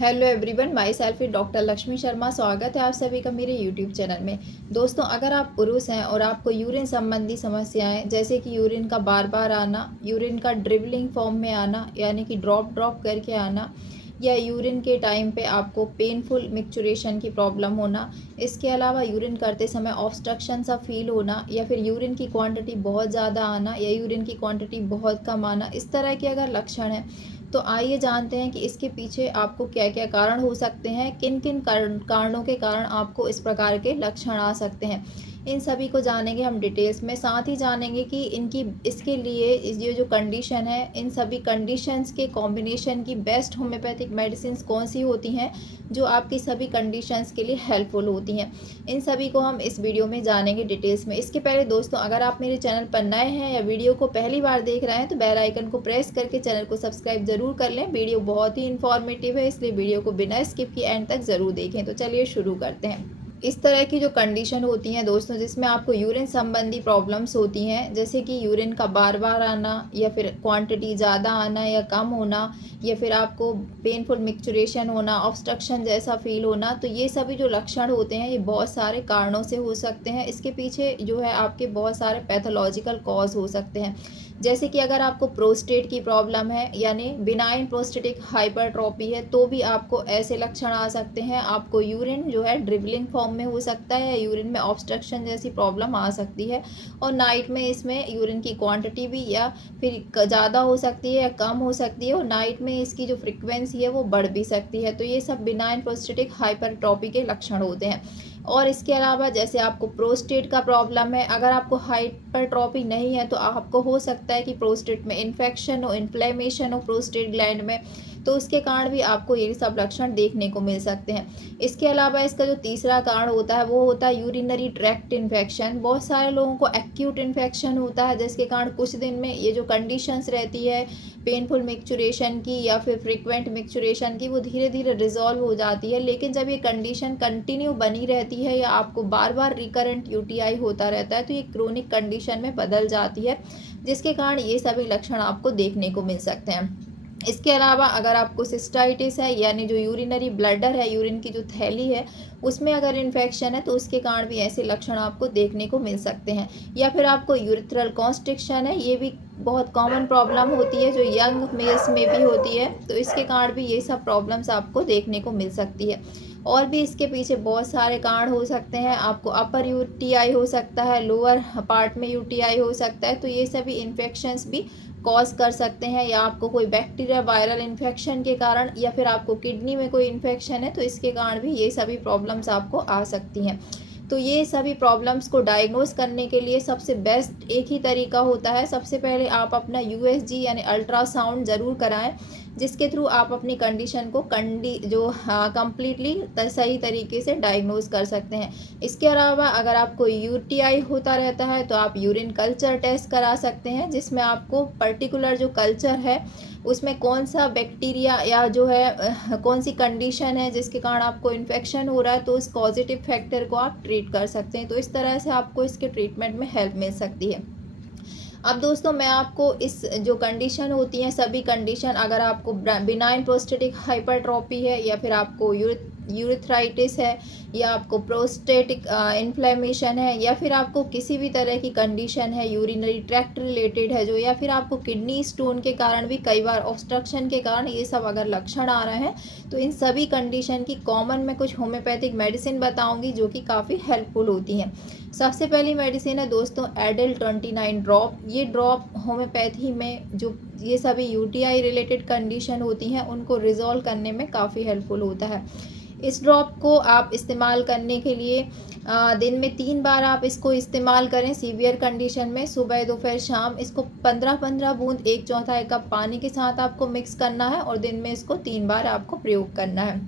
Hello everyone, my self doctor Lakshmi Sharma. स्वागत है आप सभी का मेरे यूट्यूब चैनल में। दोस्तों, अगर आप पुरुष हैं और आपको यूरिन संबंधी समस्याएं जैसे कि यूरिन का बार बार आना, यूरिन का ड्रिबलिंग फॉर्म में आना यानी कि ड्रॉप ड्रॉप करके आना, या यूरिन के टाइम पे आपको पेनफुल मिक्चुरेशन की प्रॉब्लम होना, इसके अलावा यूरिन करते समय ऑब्स्ट्रक्शन सा फील होना, या फिर यूरिन की क्वांटिटी बहुत ज़्यादा आना या यूरिन की क्वांटिटी बहुत कम आना, इस तरह के अगर लक्षण हैं तो आइए जानते हैं कि इसके पीछे आपको क्या क्या कारण हो सकते हैं, किन किन कारणों के कारण आपको इस प्रकार के लक्षण आ सकते हैं। इन सभी को जानेंगे हम डिटेल्स में। साथ ही जानेंगे कि इसके लिए ये जो कंडीशन है, इन सभी कंडीशंस के कॉम्बिनेशन की बेस्ट होम्योपैथिक मेडिसिन कौन सी होती हैं जो आपकी सभी कंडीशंस के लिए हेल्पफुल होती हैं। इन सभी को हम इस वीडियो में जानेंगे डिटेल्स में। इसके पहले दोस्तों, अगर आप मेरे चैनल पर नए हैं या वीडियो को पहली बार देख रहे हैं तो बेल आइकन को प्रेस करके चैनल को सब्सक्राइब जरूर कर लें। वीडियो बहुत ही इन्फॉर्मेटिव है, इसलिए वीडियो को बिना स्किप किए एंड तक ज़रूर देखें। तो चलिए शुरू करते हैं। इस तरह की जो कंडीशन होती हैं दोस्तों, जिसमें आपको यूरिन संबंधी प्रॉब्लम्स होती हैं, जैसे कि यूरिन का बार बार आना, या फिर क्वांटिटी ज़्यादा आना या कम होना, या फिर आपको पेनफुल मिक्चुरेशन होना, ऑब्स्ट्रक्शन जैसा फील होना, तो ये सभी जो लक्षण होते हैं ये बहुत सारे कारणों से हो सकते हैं। इसके पीछे जो है आपके बहुत सारे पैथोलॉजिकल कॉज हो सकते हैं। जैसे कि अगर आपको प्रोस्टेट की प्रॉब्लम है यानी बिनाइन प्रोस्टेटिक हाइपरट्रॉपी है तो भी आपको ऐसे लक्षण आ सकते हैं। आपको यूरिन जो है ड्रिबलिंग फॉर्म में हो सकता है या यूरिन में ऑब्स्ट्रक्शन जैसी प्रॉब्लम आ सकती है, और नाइट में इसमें यूरिन की क्वांटिटी भी या फिर ज़्यादा हो सकती है या कम हो सकती है, और नाइट में इसकी जो फ्रिक्वेंसी है वो बढ़ भी सकती है। तो ये सब बिनाइन प्रोस्टेटिक हाइपरट्रॉपी के लक्षण होते हैं। और इसके अलावा जैसे आपको प्रोस्टेट का प्रॉब्लम है, अगर आपको हाइपरट्रॉफी नहीं है तो आपको हो सकता है कि प्रोस्टेट में इन्फेक्शन हो, इन्फ्लेमेशन हो प्रोस्टेट ग्लैंड में, तो उसके कारण भी आपको ये सब लक्षण देखने को मिल सकते हैं। इसके अलावा इसका जो तीसरा कारण होता है वो होता है यूरिनरी ट्रैक्ट इन्फेक्शन। बहुत सारे लोगों को एक्यूट इन्फेक्शन होता है जिसके कारण कुछ दिन में ये जो कंडीशंस रहती है पेनफुल मिक्चुरेशन की या फिर फ्रिक्वेंट मिक्चुरेशन की, वो धीरे धीरे रिजॉल्व हो जाती है। लेकिन जब ये कंडीशन कंटिन्यू बनी रहती है या आपको बार बार रिकरेंट यूटीआई होता रहता है तो ये क्रोनिक कंडीशन में बदल जाती है, जिसके कारण ये सभी लक्षण आपको देखने को मिल सकते हैं। इसके अलावा अगर आपको सिस्टाइटिस है यानी जो यूरिनरी ब्लडर है, यूरिन की जो थैली है उसमें अगर इन्फेक्शन है तो उसके कारण भी ऐसे लक्षण आपको देखने को मिल सकते हैं। या फिर आपको यूरिथ्रल कॉन्स्ट्रिक्शन है, ये भी बहुत कॉमन प्रॉब्लम होती है जो यंग मेल्स में भी होती है, तो इसके कारण भी ये सब प्रॉब्लम्स आपको देखने को मिल सकती है। और भी इसके पीछे बहुत सारे कारण हो सकते हैं। आपको अपर यूटीआई हो सकता है, लोअर पार्ट में यूटीआई हो सकता है, तो ये सभी इन्फेक्शंस भी कॉज कर सकते हैं। या आपको कोई बैक्टीरिया वायरल इन्फेक्शन के कारण, या फिर आपको किडनी में कोई इन्फेक्शन है तो इसके कारण भी ये सभी प्रॉब्लम्स आपको आ सकती हैं। तो ये सभी प्रॉब्लम्स को डायग्नोज करने के लिए सबसे बेस्ट एक ही तरीका होता है। सबसे पहले आप अपना यूएसजी यानी अल्ट्रासाउंड ज़रूर कराएं, जिसके थ्रू आप अपनी कंडीशन को कंप्लीटली सही तरीके से डायग्नोज कर सकते हैं। इसके अलावा अगर आपको यूटीआई होता रहता है तो आप यूरिन कल्चर टेस्ट करा सकते हैं, जिसमें आपको पर्टिकुलर जो कल्चर है उसमें कौन सा बैक्टीरिया या जो है कौन सी कंडीशन है जिसके कारण आपको इन्फेक्शन हो रहा है, तो उस पॉजिटिव फैक्टर को आप ट्रीट कर सकते हैं। तो इस तरह से आपको इसके ट्रीटमेंट में हेल्प मिल सकती है। अब दोस्तों, मैं आपको इस जो कंडीशन होती हैं सभी कंडीशन, अगर आपको बिनाइन प्रोस्टेटिक हाइपरट्रॉपी है, या फिर आपको यूरिथ्राइटिस है, या आपको प्रोस्टेटिक इन्फ्लेमेशन है, या फिर आपको किसी भी तरह की कंडीशन है यूरिनरी ट्रैक्ट रिलेटेड है जो, या फिर आपको किडनी स्टोन के कारण भी कई बार ऑब्स्ट्रक्शन के कारण ये सब अगर लक्षण आ रहे हैं, तो इन सभी कंडीशन की कॉमन मैं कुछ होम्योपैथिक मेडिसिन बताऊंगी जो कि काफ़ी हेल्पफुल होती हैं। सबसे पहली मेडिसिन है दोस्तों एडल 29 ड्रॉप। ये ड्रॉप होम्योपैथी में जो ये सभी यूटीआई रिलेटेड कंडीशन होती हैं उनको रिजॉल्व करने में काफ़ी हेल्पफुल होता है। इस ड्रॉप को आप इस्तेमाल करने के लिए दिन में 3 बार आप इसको इस्तेमाल करें सीवियर कंडीशन में, सुबह दोपहर शाम। इसको 15-15 बूंद 1/4 कप पानी के साथ आपको मिक्स करना है और दिन में इसको 3 बार आपको प्रयोग करना है।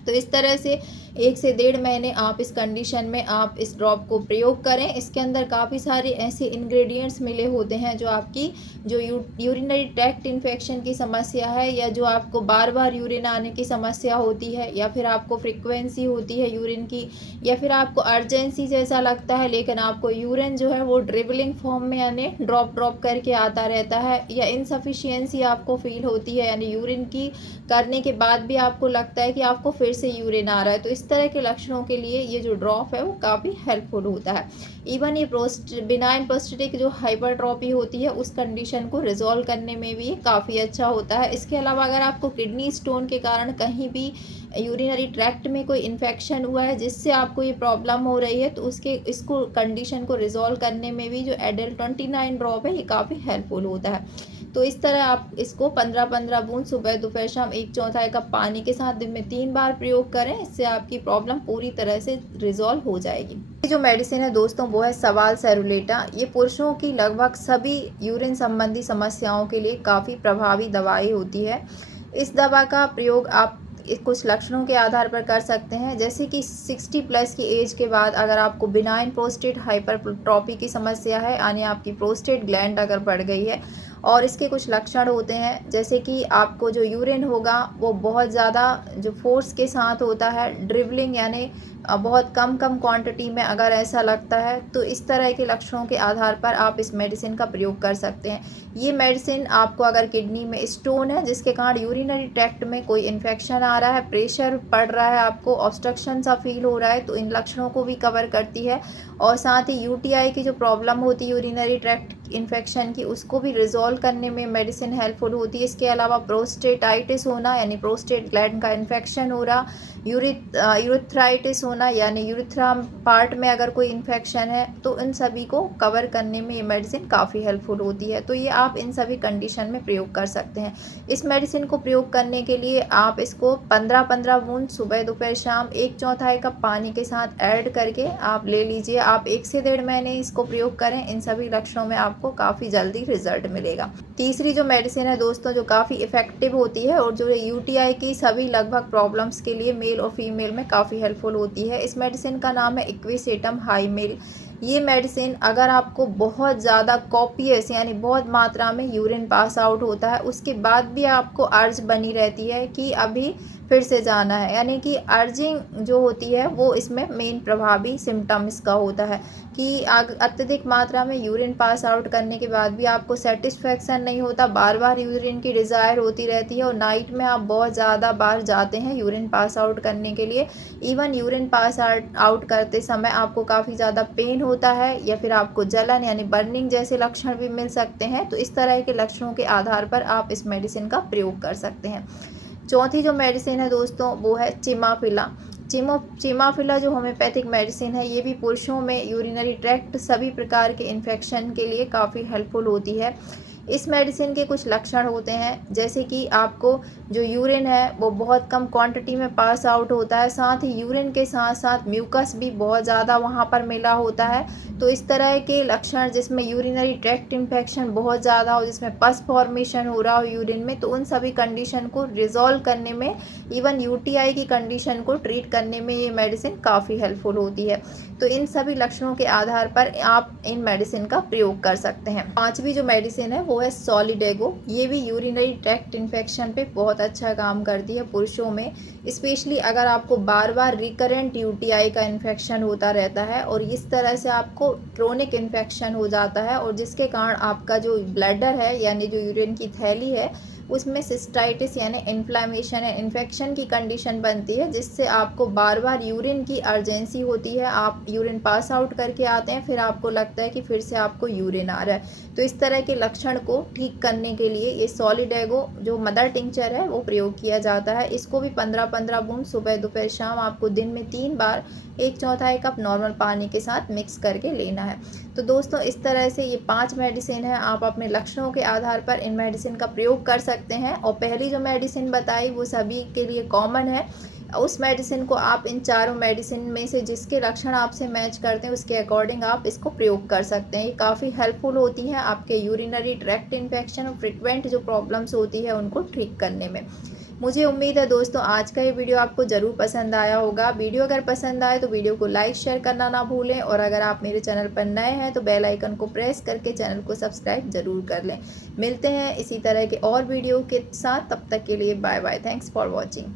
तो इस तरह से 1 से 1.5 महीने आप इस कंडीशन में आप इस ड्रॉप को प्रयोग करें। इसके अंदर काफ़ी सारे ऐसे इंग्रेडिएंट्स मिले होते हैं जो आपकी जो यूरिनरी ट्रैक्ट इन्फेक्शन की समस्या है, या जो आपको बार बार यूरिन आने की समस्या होती है, या फिर आपको फ्रिक्वेंसी होती है यूरिन की, या फिर आपको अर्जेंसी जैसा लगता है लेकिन आपको यूरिन जो है वो ड्रिबलिंग फॉर्म में यानी ड्रॉप ड्रॉप करके आता रहता है, या इनसफिशियंसी आपको फील होती है यानी यूरिन की करने के बाद भी आपको लगता है कि आपको फिर से यूरिन आ रहा है, तो इस तरह के लक्षणों के लिए ये जो ड्रॉप है वो काफ़ी हेल्पफुल होता है। इवन ये बिनाइन प्रोस्टेटिक जो हाइपरट्रॉफी होती है उस कंडीशन को रिजॉल्व करने में भी ये काफ़ी अच्छा होता है। इसके अलावा अगर आपको किडनी स्टोन के कारण कहीं भी यूरिनरी ट्रैक्ट में कोई इन्फेक्शन हुआ है जिससे आपको ये प्रॉब्लम हो रही है, तो इसको कंडीशन को रिजॉल्व करने में भी जो एडेल 29 ड्रॉप है ये काफ़ी हेल्पफुल होता है। तो इस तरह आप इसको 15-15 बूंद सुबह दोपहर शाम 1/4 कप पानी के साथ दिन में 3 बार प्रयोग करें। इससे आपकी प्रॉब्लम पूरी तरह से रिजॉल्व हो जाएगी। ये जो मेडिसिन है दोस्तों वो है सवाल सेरुलेटा। ये पुरुषों की लगभग सभी यूरिन संबंधी समस्याओं के लिए काफ़ी प्रभावी दवाई होती है। इस दवा का प्रयोग आप कुछ लक्षणों के आधार पर कर सकते हैं, जैसे कि 60 प्लस की एज के बाद अगर आपको बिनाइन प्रोस्टेट हाइपरट्रॉफी की समस्या है यानी आपकी प्रोस्टेट ग्लैंड अगर बढ़ गई है, और इसके कुछ लक्षण होते हैं जैसे कि आपको जो यूरिन होगा वो बहुत ज़्यादा जो फोर्स के साथ होता है, ड्रिबलिंग यानी बहुत कम क्वांटिटी में अगर ऐसा लगता है, तो इस तरह के लक्षणों के आधार पर आप इस मेडिसिन का प्रयोग कर सकते हैं। ये मेडिसिन आपको अगर किडनी में स्टोन है जिसके कारण यूरिनरी ट्रैक्ट में कोई इन्फेक्शन आ रहा है, प्रेशर पड़ रहा है, आपको ऑब्स्ट्रक्शन सा फील हो रहा है, तो इन लक्षणों को भी कवर करती है। और साथ ही यूटीआई की जो प्रॉब्लम होती है यूरिनरी ट्रैक्ट इन्फेक्शन की, उसको भी रिजॉल्व करने में मेडिसिन हेल्पफुल होती है। इसके अलावा प्रोस्टेटाइटिस होना यानी प्रोस्टेट ग्लैंड का इन्फेक्शन हो रहा, यूरिथ्राइटिस होना यानी यूरिथ्रा पार्ट में अगर कोई इन्फेक्शन है, तो इन सभी को कवर करने में ये मेडिसिन काफ़ी हेल्पफुल होती है। तो ये आप इन सभी कंडीशन में प्रयोग कर सकते हैं। इस मेडिसिन को प्रयोग करने के लिए आप इसको 15-15 बूंद सुबह दोपहर शाम 1/4 कप पानी के साथ ऐड करके आप ले लीजिए। आप 1 से 1.5 महीने इसको प्रयोग करें, इन सभी लक्षणों में आपको काफ़ी जल्दी रिजल्ट मिलेगा। तीसरी जो मेडिसिन है दोस्तों जो काफ़ी इफेक्टिव होती है और जो यूटीआई की सभी लगभग प्रॉब्लम्स के लिए मेल और फीमेल में काफ़ी हेल्पफुल होती है, इस मेडिसिन का नाम है इक्विसेटम हाईमेल। ये मेडिसिन अगर आपको बहुत ज़्यादा कॉपियस यानी बहुत मात्रा में यूरिन पास आउट होता है, उसके बाद भी आपको अर्ज बनी रहती है कि अभी फिर से जाना है, यानी कि अर्जिंग जो होती है वो इसमें मेन प्रभावी सिम्टम इसका होता है कि अत्यधिक मात्रा में यूरिन पास आउट करने के बाद भी आपको सेटिस्फेक्शन नहीं होता, बार बार यूरिन की डिज़ायर होती रहती है और नाइट में आप बहुत ज़्यादा बार जाते हैं यूरिन पास आउट करने के लिए। इवन यूरिन पास आउट करते समय आपको काफ़ी ज़्यादा पेन होता है या फिर आपको जलन यानी बर्निंग जैसे लक्षण भी मिल सकते हैं। तो इस तरह के लक्षणों के आधार पर आप इस मेडिसिन का प्रयोग कर सकते हैं। चौथी जो मेडिसिन है दोस्तों वो है चिमाफिला। चिमाफिला जो होम्योपैथिक मेडिसिन है, ये भी पुरुषों में यूरिनरी ट्रैक्ट सभी प्रकार के इन्फेक्शन के लिए काफ़ी हेल्पफुल होती है। इस मेडिसिन के कुछ लक्षण होते हैं जैसे कि आपको जो यूरिन है वो बहुत कम क्वांटिटी में पास आउट होता है, साथ ही यूरिन के साथ साथ म्यूकस भी बहुत ज़्यादा वहाँ पर मिला होता है। तो इस तरह के लक्षण जिसमें यूरिनरी ट्रैक्ट इन्फेक्शन बहुत ज़्यादा हो, जिसमें पस फॉर्मेशन हो रहा हो यूरिन में, तो उन सभी कंडीशन को रिजॉल्व करने में, इवन यूटीआई की कंडीशन को ट्रीट करने में ये मेडिसिन काफ़ी हेल्पफुल होती है। तो इन सभी लक्षणों के आधार पर आप इन मेडिसिन का प्रयोग कर सकते हैं। पांचवी जो मेडिसिन है वो है सॉलिडेगो। ये भी यूरिनरी ट्रैक्ट इन्फेक्शन पे बहुत अच्छा काम करती है पुरुषों में, स्पेशली अगर आपको बार बार रिकरेंट यूटीआई का इन्फेक्शन होता रहता है और इस तरह से आपको क्रोनिक इन्फेक्शन हो जाता है और जिसके कारण आपका जो ब्लैडर है यानी जो यूरिन की थैली है उसमें सिस्टाइटिस यानी इन्फ्लेमेशन है, इन्फेक्शन की कंडीशन बनती है, जिससे आपको बार बार यूरिन की अर्जेंसी होती है। आप यूरिन पास आउट करके आते हैं, फिर आपको लगता है कि फिर से आपको यूरिन आ रहा है। तो इस तरह के लक्षण को ठीक करने के लिए ये सॉलिडेगो जो मदर टिंचर है वो प्रयोग किया जाता है। इसको भी 15-15 बूंद सुबह दोपहर शाम आपको दिन में 3 बार 1/4 कप नॉर्मल पानी के साथ मिक्स करके लेना है। तो दोस्तों इस तरह से ये 5 मेडिसिन है, आप अपने लक्षणों के आधार पर इन मेडिसिन का प्रयोग कर सकते हैं। और पहली जो मेडिसिन बताई वो सभी के लिए कॉमन है, उस मेडिसिन को आप इन चारों मेडिसिन में से जिसके लक्षण आपसे मैच करते हैं उसके अकॉर्डिंग आप इसको प्रयोग कर सकते हैं। ये काफ़ी हेल्पफुल होती हैं आपके यूरिनरी ट्रैक्ट इन्फेक्शन और फ्रिक्वेंट जो प्रॉब्लम्स होती है उनको ठीक करने में। मुझे उम्मीद है दोस्तों आज का ये वीडियो आपको ज़रूर पसंद आया होगा। वीडियो अगर पसंद आए तो वीडियो को लाइक शेयर करना ना भूलें, और अगर आप मेरे चैनल पर नए हैं तो बेल आइकन को प्रेस करके चैनल को सब्सक्राइब ज़रूर कर लें। मिलते हैं इसी तरह के और वीडियो के साथ, तब तक के लिए bye bye. Thanks for watching.